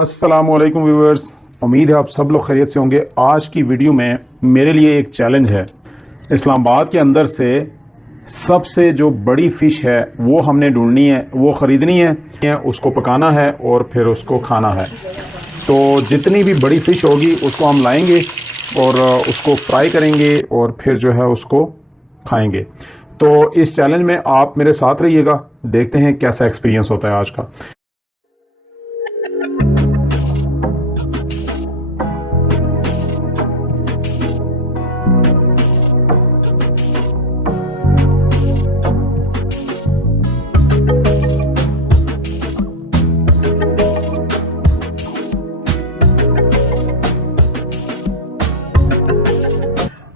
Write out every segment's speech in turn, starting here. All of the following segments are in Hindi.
अस्सलामुअलैकुम व्यूवर्स, उम्मीद है आप सब लोग खैरियत से होंगे। आज की वीडियो में मेरे लिए एक चैलेंज है। इस्लामाबाद के अंदर से सबसे जो बड़ी फ़िश है वो हमने ढूंढनी है, वो ख़रीदनी है, उसको पकाना है और फिर उसको खाना है। तो जितनी भी बड़ी फ़िश होगी उसको हम लाएंगे और उसको फ्राई करेंगे और फिर जो है उसको खाएंगे। तो इस चैलेंज में आप मेरे साथ रहिएगा, देखते हैं कैसा एक्सपीरियंस होता है आज का।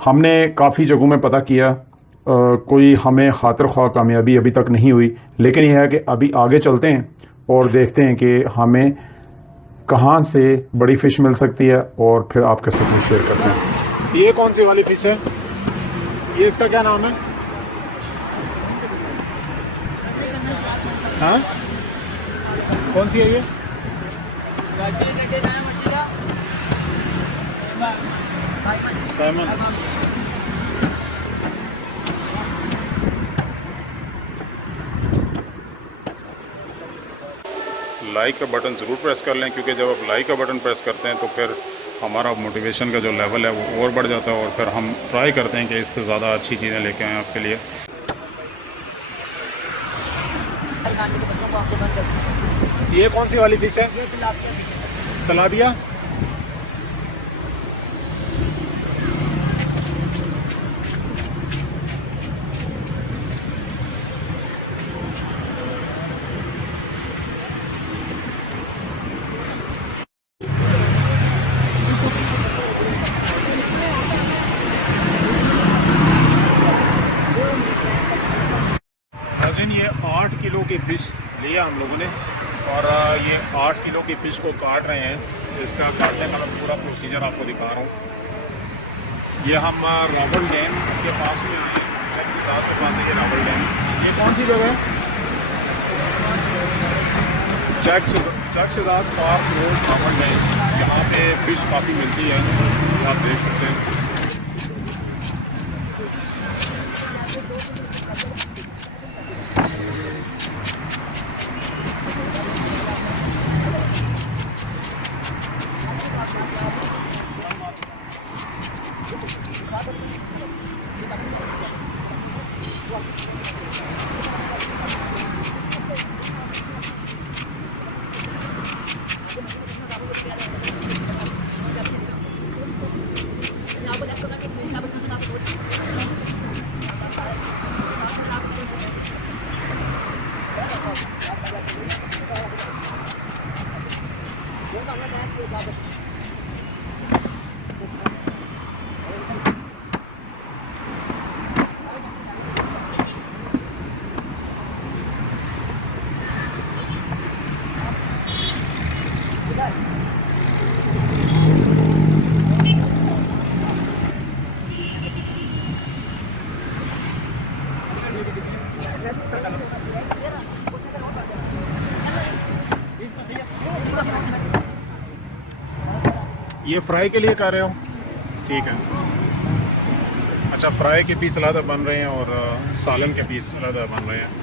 हमने काफ़ी जगहों में पता किया, कोई हमें खातिर ख्वाह कामयाबी अभी तक नहीं हुई, लेकिन यह है कि अभी आगे चलते हैं और देखते हैं कि हमें कहाँ से बड़ी फ़िश मिल सकती है और फिर आपके साथ में शेयर करते हैं। ये कौन सी वाली फ़िश है? ये इसका क्या नाम है? हाँ, कौन सी है ये? सैमन। लाइक का बटन ज़रूर प्रेस कर लें, क्योंकि जब आप लाइक का बटन प्रेस करते हैं तो फिर हमारा मोटिवेशन का जो लेवल है वो और बढ़ जाता है और फिर हम ट्राई करते हैं कि इससे ज़्यादा अच्छी चीज़ें लेके आएँ आपके लिए। ये कौन सी वाली फ़िश है? तलाबिया। ये 8 किलो की फ़िश लिया हम लोगों ने और ये 8 किलो की फ़िश को काट रहे हैं। इसका काटने का मैं पूरा प्रोसीजर आपको दिखा रहा हूँ। ये हम रॉबर्ट डैम के पास में हैं, चक के पास है ये रॉबर्ट डैम। ये कौन सी जगह है? Chak Siddharth park road Robert dam. यहाँ पे फ़िश काफ़ी मिलती है, आप देख सकते हैं। ये फ्राई के लिए कर रहे हो? ठीक है। अच्छा, फ्राई के पीस अलग बन रहे हैं और सालन के पीस अलग बन रहे हैं।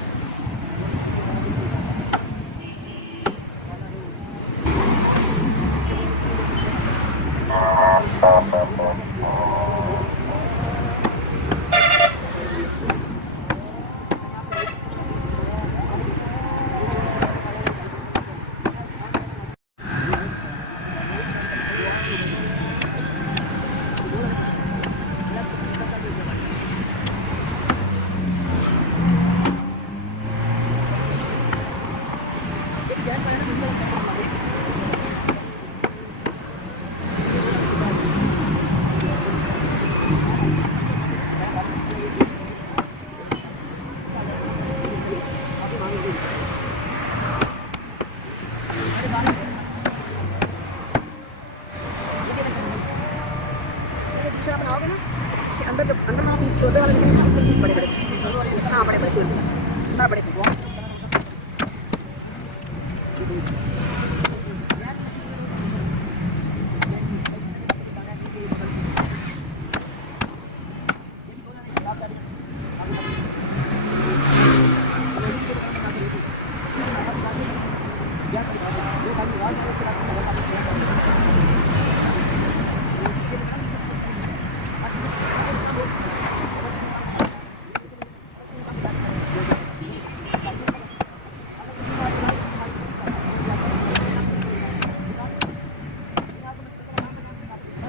बस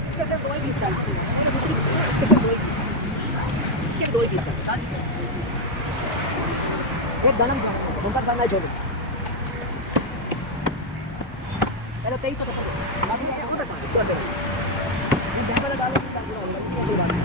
इसके सिर्फ 2 ही पीस डालते हैं, और दूसरी इसके सिर्फ 2 ही पीस, इसके 2 ही पीस का एक दाना उनका खाना छोड़ पहले 2370 बाकी ये उधर का इसको डालो, ये डबल डालो ताकि इसको डालो।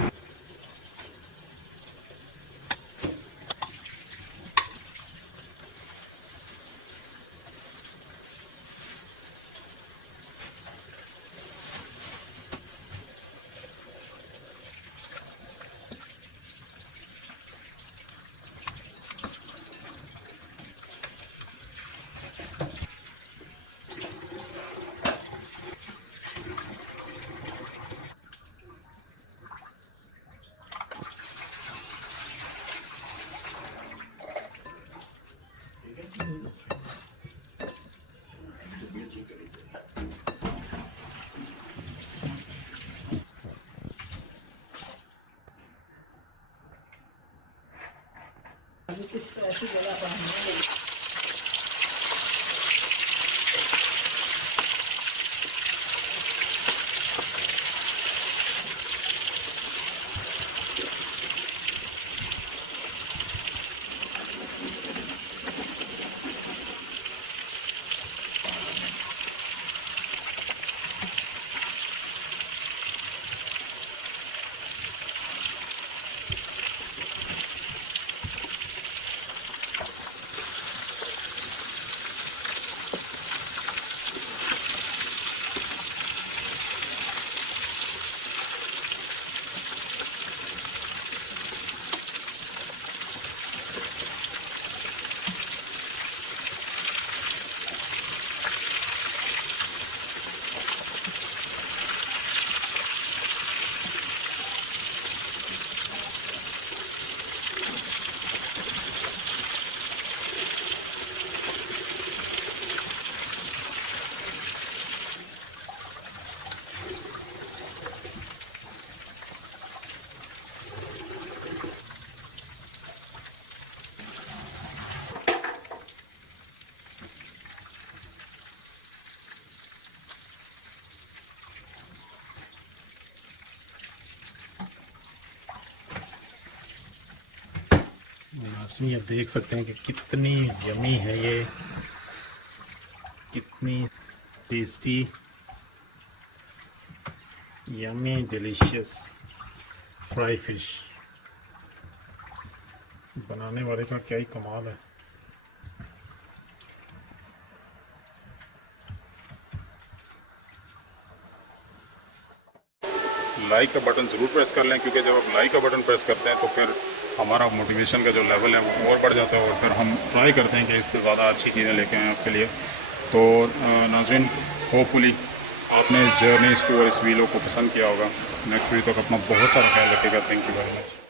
नाज़रीन ये देख सकते हैं कि कितनी यमी है ये, कितनी tasty yummy delicious fry fish. बनाने वाले का क्या ही कमाल है। लाइक का बटन ज़रूर प्रेस कर लें, क्योंकि जब आप लाइक का बटन प्रेस करते हैं तो फिर हमारा मोटिवेशन का जो लेवल है वो और बढ़ जाता है, और फिर हम ट्राई करते हैं कि इससे ज़्यादा अच्छी चीज़ें लेके आएँ आपके लिए। तो नाज़रीन, होपफुली आपने इस जर्नी, इस टूर, इस वीडियो को पसंद किया होगा। नेक्स्ट वीडियो तक अपना बहुत सारा ख्याल रखिएगा। Thank you very much.